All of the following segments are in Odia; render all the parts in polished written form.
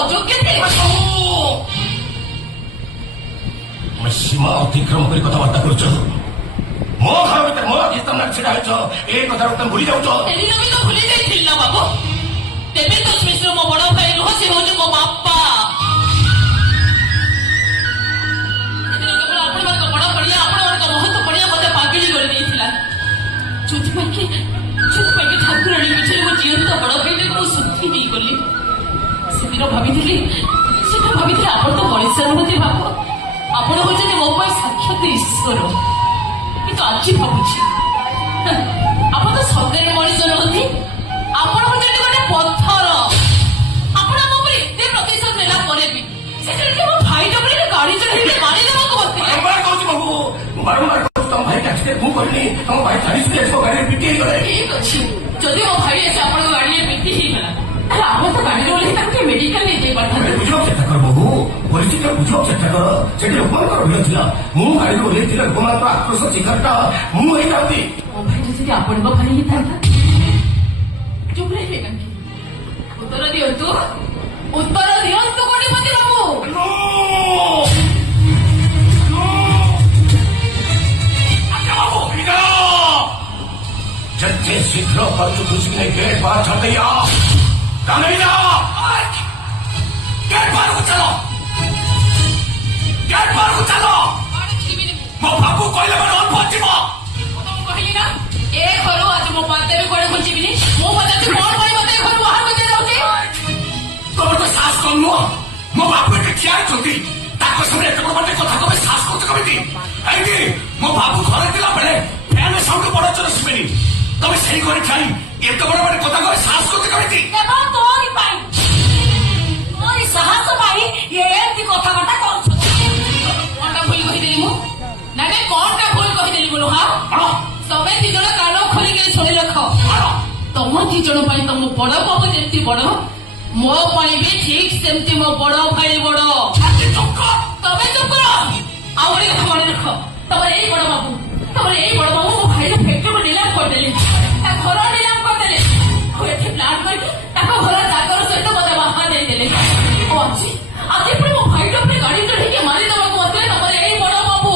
ଅଯୋଗ୍ୟ ଥିଲେ। ସୀମା ଅତିକ୍ରମ କରି କଥାବାର୍ତ୍ତା କରୁଛ। ମୋ ଘର ଭିତରେ ମୋ ସାମ୍ନାରେ ଛିଡା ହେଇଛ, ଏ କଥାକୁ ତମେ ଭୁଲି ଯାଉଛ। ସେଦିନ ବି ତ ଭୁଲି ଯାଇଥିଲି ନା ବାବୁ। ତେବେ ତ ମିଶ୍ର ମୋ ବଡ ଭାଇ ନୁହଁ, ସେ ହଉଛି ମୋ ବାପା। ସେଦିନ କେବଳ ଆପଣମାନଙ୍କ ବଡ ପଡିଆ, ଆପଣମାନଙ୍କ ମହତ୍ଵ ପଡିଆ ମତେ ପାଗିଳି କରିଦେଇଥିଲା। ଯୋଉଥିପାଇଁ କି ଠାକୁରାଣୀ ମିଛରେ ମୋ ଜିଅନ୍ତା ବଡ ଭାଇରେ ମୁଁ ସୁଖୀ ହେଇଗଲି। ସେଦିନ ଭାବିଥିଲି ଆପଣ ତ ମଣିଷ ନୁହନ୍ତି ବାବୁ, ଆପଣ ହଉଛନ୍ତି ମୋ ପାଇଁ ସାକ୍ଷାତ ଈଶ୍ୱର। କିନ୍ତୁ ଆଜି ଭାବୁଛି ଆପଣ ତ ସତରେ ମଣିଷ ନୁହନ୍ତି, ଆପଣ ହଉଛନ୍ତି ଗୋଟେ ପଥର। ଆପଣ ମୋ ଉପରେ ଏତେ ପ୍ରତିଶୋଧ ନେଲା ପରେ ବି ସେଥିରେ ମୋ ଭାଇ ଉପରେ ଗାଡି ଚଢେଇକି ମାରିଦେବାକୁ ବସିଥିଲେ। ବାରମ୍ବାର ତମ ଭାଇ ଆକ୍ସିଡେଣ୍ଟ ମୁଁ କରିନି, ତମ ଭାଇ 40 ଗାଡିରେ ପିଟି ହେଇଗଲେ। ଠିକ ଅଛି, ଯଦି ମୋ ଭାଇ ଆଜି ଆପଣଙ୍କ ଗାଡିରେ ପିଟି ହେଇଗଲା ତାହେଲେ ଆମେ ତ ଗାଡିରେ ଓହ୍ଲେଇ ତାକୁ ଟିକେ ମେଡିକାଲ ନେଇଯାଇ ପାରିଥାନ୍ତେ। ବୁଝିବାକୁ ଚେଷ୍ଟା କର ବାବୁ, ପରିସ୍ଥିତି ବୁଝିବାକୁ ଚେଷ୍ଟା କର। ସେଠି ଲୋକମାନଙ୍କର ଭିଡ଼ ଥିଲା, ମୁଁ ଗାଡିରୁ ଓହ୍ଲେଇଥିଲା ଲୋକମାନଙ୍କର ଆକ୍ରୋଶ ଶିକାରଟା ମୁଁ ହେଇଥାନ୍ତି। ମୋ ଭାଇଟା ଯଦି ଆପଣଙ୍କ ଭାଇ ହେଇଥାନ୍ତା ଚୁପ୍ ରହିବେ କାହିଁକି? ଉତ୍ତର ଦିଅନ୍ତୁ କୋଟିପତି ବାବୁ। ଯେତେ ଶୀଘ୍ର ପାରୁଛୁ ଖୁସି ନେଇ ଗେଟ୍ ବାହାର ଛାଡ଼ି ଦେଇଆ। ଗେଟ୍ ବାହାରକୁ ଚାଲ, ଗେଟ୍ ବାହାରକୁ ଚାଲ। ମୋ ବାବୁ କହିଲେ ମାନେ ଯିବ। ମୁଁ କହିଲି ନା ଏ ଘରୁ ଆଜି ମୋ ପାଦ ବି କୁଆଡେ ଖୋଜିବିନି। ମୁଁ ପଚାରୁଛି କଣ ପାଇଁ ମତେ ଏ ଘରୁ ବାହାରକୁ ଦିଆଯାଉଛି? ତମର ତ ସାହସ କମ ନୁହଁ। ମୋ ବାବୁ ଏଠି ଠିଆ ହେଇଛନ୍ତି, ତାଙ୍କ ସାମନେ ଏତେ ବଡ ବାଟେ କଥା କବେ ସାହସ କରୁଛ କେମିତି? କାହିଁକି ମୋ ବାବୁ ଘରେ ଥିଲା ବେଳେ ଫ୍ୟାନ ସାଉଣ୍ଡ ବଡ ଚୋର ଶୁଭେନି, ତମେ ସେଇ ଘରେ ଛାଇ ଏତେ ବଡ ବାଟେ କଥା କବେ ସାହସ କରୁଛ କେମିତି? କେବଳ ତୋରି ପାଇଁ, ତୋରି ସାହସ ପାଇଁ ଏମିତି କଥାବାର୍ତ୍ତା କରୁଛୁ। କଣଟା ଭୁଲ କହିଦେଲି ମୁଁ? ନାଇଁ କଣଟା ଭୁଲ କହିଦେଲି ବୋଲ? ହଁ ତମେ ଦି ଜଣ କାନ ଖୋଲିକି ଶୁଣି ରଖ। ତମ ଦି ଜଣ ପାଇଁ ତମ ବଡ ବାବୁ ଯେମିତି ବଡ, ମୋ ପାଇଁ ବି ଠିକ ସେମିତି ମୋ ବଡ ଭାଇ ବଡ। ତମେ ଚୁପ କର। ଆଉ ଗୋଟେ କଥା ମନେ ରଖ, ତମର ଏଇ ବଡ ବାବୁ ମୋ ଭାଇର ଫ୍ୟାକ୍ଟ୍ରିକୁ ନିଲାମ କରିଦେଲେ, ତା ଘର ନିଲାମ କରିଦେଲେ, ଆଉ ଏଠି ପ୍ଲାନ୍ କରିକି ତାଙ୍କ ଘର ଜାଗର ସହିତ ମତେ ବାହା ଦେଇଦେଲେ। ଆଜି ପୁଣି ମୋ ଭାଇର ଉପରେ ଗାଡି ଚଢେଇକି ମାରିଦେବାକୁ ମତେ ତମର ଏଇ ବଡ ବାବୁ।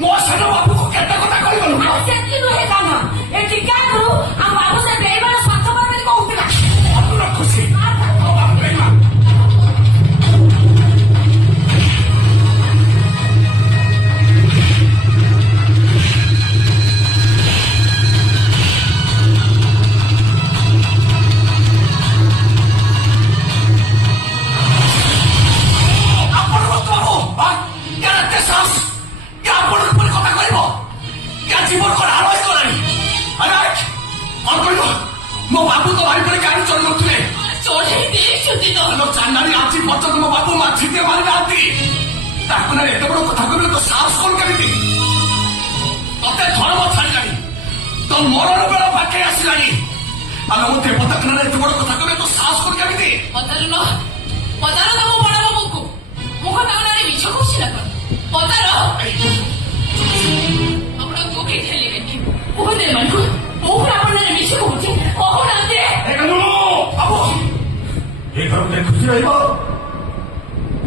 ମୋ ସାନ ବାବୁକୁ କେତେ କଥା କହିଗଲୁ? ସେଠି ନୁହେଁ କାମ, ଏ ଟିକା କରୁ ଆମ ବାବୁ ସେ ବେଇବାର ସ୍ୱାର୍ଥ ବୋଲି କହୁଥିଲା। ଖୁସି ମୋ ବାବୁ ତ ଭାରି ପରେ ଗାଡି ଚଳଉଥିଲେ। ଚଢେଇ ଦେଇଛନ୍ତି ତ ଚାନ୍ଦାନୀ ଆଜି ପର୍ଯ୍ୟନ୍ତ ମୋ ବାବୁ ମାଝିଟେ ମାରିନାହାନ୍ତି। ତାକୁ ନା ଏତେ ବଡ କଥା କହିଲେ ତ ସାହସ କଣ କେମିତି? ତତେ ଧର୍ମ ଛାଡ଼ିଲାଣି, ତ ମରଣ ବେଳ ପାଖେ ଆସିଲାଣି, ଆଉ ମୋ ଦେବତାକୁ ନା ଏତେ ବଡ କଥା କହିଲେ ତ ସାହସ କଣ କେମିତି? ପଚାରୁନ ତମ ବଡ ବାବୁଙ୍କୁ, ମୁଖ ତାଙ୍କ ନାଁରେ ମିଛ କହୁଛି ନା କଣ? ପଚାର। ଆପଣ କୋଉଠି ଠେଲି କାହିଁକି କୁହନ୍ତୁ ଏମାନଙ୍କୁ? ମୁଁ ଆପଣ ନାଁରେ ମିଛ କହୁଛି, କହୁନାହାନ୍ତି। ବାବୁ ଏ ଘର ଭିତରେ ଖୁସି ରହିବ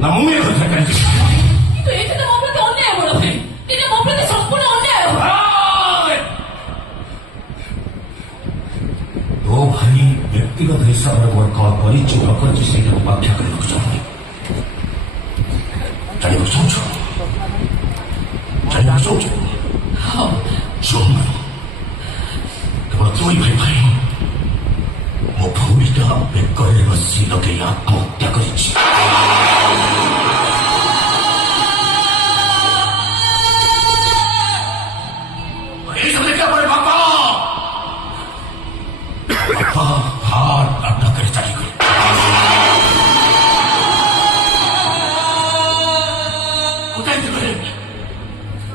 ନା ମୁଁ ଏ ଘର ଛାଡ଼ି କିନ୍ତୁ ଏଇଠି ତ ମୋ ପ୍ରତି ଅନ୍ୟାୟ ବଡ ଭାଇ, ଏଇଟା ମୋ ପ୍ରତି ସମ୍ପୂର୍ଣ୍ଣ ଅନ୍ୟାୟ। ତୋ ଭାଇ ବ୍ୟକ୍ତିଗତ ହିସାବରେ ମୋର କଣ କରିଛି ନ କରିଛି ସେଇଟାକୁ ବ୍ୟାଖ୍ୟା କରିବାକୁ ଚାହୁଁନି। ଜାଣିବାକୁ ଚାହୁଁଛୁ? ଶୁଣ, କେବଳ ଦୁଇ ଭାଇ ମୋ ଭଉଣୀଟା ବେକରେ ରସି ଲଗେଇ ଆତ୍ମହତ୍ୟା କରିଛି। ଏଇସବୁ ଦେଖିଲା ପରେ ବାପା ହାର୍ଟ ଆଟାକରେ ଚାଲିଗଲେ।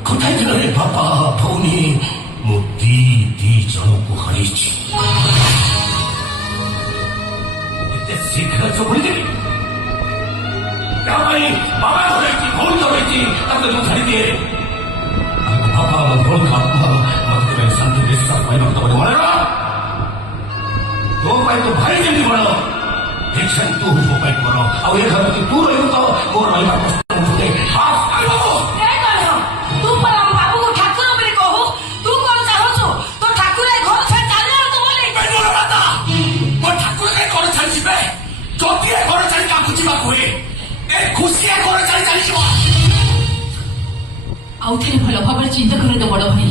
কোথায় ছিল রে বাবা ভৌনি? ମୁଁ ଦି ଜଣକୁ ହରିଛି। ଏତେ ଶୀଘ୍ର ସବୁ ଭୁଲିଦେବି? ତା ପାଇଁ ବାବା ରହିଛି, ଭଉଣୀ ରହିଛି, ତାକୁ ମୁଁ ଛାଡ଼ିଦିଏ। ବାବା ମୋ ଭଉଣୀଙ୍କ ଆତ୍ମା ମତେ କେବେ ଶାନ୍ତି ନିଶ୍ୱାସ ପାଇବାକୁ ଦେବନି। ମନେ ରହ, ତୋ ପାଇଁ ତୋ ଭାଇ ଯେମିତି ବଡ଼, ଦେଖିବା ତୁ ମୋ ପାଇଁ କର ଆଉ ଏ ଘର ତୁ ରହିବୁ ତ ମୋର ରହିବା ପ୍ରଶ୍ନ ଉଠୁନି। ବାବୁ ଏ କଣ ତୁ ପରା ଆମ ବାବୁକୁ ଠାକୁର ବୋଲି କହୁ ତୁ କଣ ଚାହୁଁଛୁ ତୋ ଠାକୁର ଏ ଘର ଛାଡ଼ି ଚାଲିଯାଉ ତୁ ବୋଲି ମୋ ଠାକୁର କାହିଁ ଘର ଛାଡ଼ିଯିବେ? ଯଦି ଏ ଘର ଛାଡ଼ି କାହାକୁ ଯିବାକୁ ହୁଏ ଏ ଖୁସି ଏ ଘର ଛାଡ଼ି ଚାଲିଯିବ। ଆଉ ଥରେ ଭଲ ଭାବରେ ଚିନ୍ତା କରନ୍ତୁ ବଡ ଭାଇ।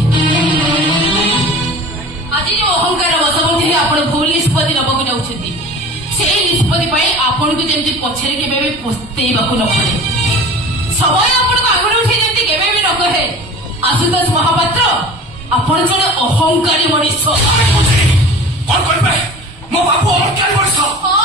ଆଜି ଯୋଉ ଅହଙ୍କାର ବଶବର୍ତ୍ତୀରେ ଆପଣ ଭୁଲ ନିଷ୍ପତ୍ତି ନେବାକୁ ଯାଉଛନ୍ତି ସେଇ ନିଷ୍ପତ୍ତି ପାଇଁ ଆପଣଙ୍କୁ ଯେମିତି ପଛରେ କେବେ ବି ପସ୍ତେଇବାକୁ ନ ପଡେ। ସମୟ ଆପଣଙ୍କୁ ଆଗୁରୁ ଉଠେଇ ଯେମିତି କେବେ ବି ନ କହେ ଆଶୁତୋଷ ମହାପାତ୍ର ଆପଣ ଜଣେ ଅହଙ୍କାରୀ ମଣିଷ। କଣ କରିବେ? ମୋ ବାବୁ ଅହଙ୍କାରୀ ମଣିଷ। ହଁ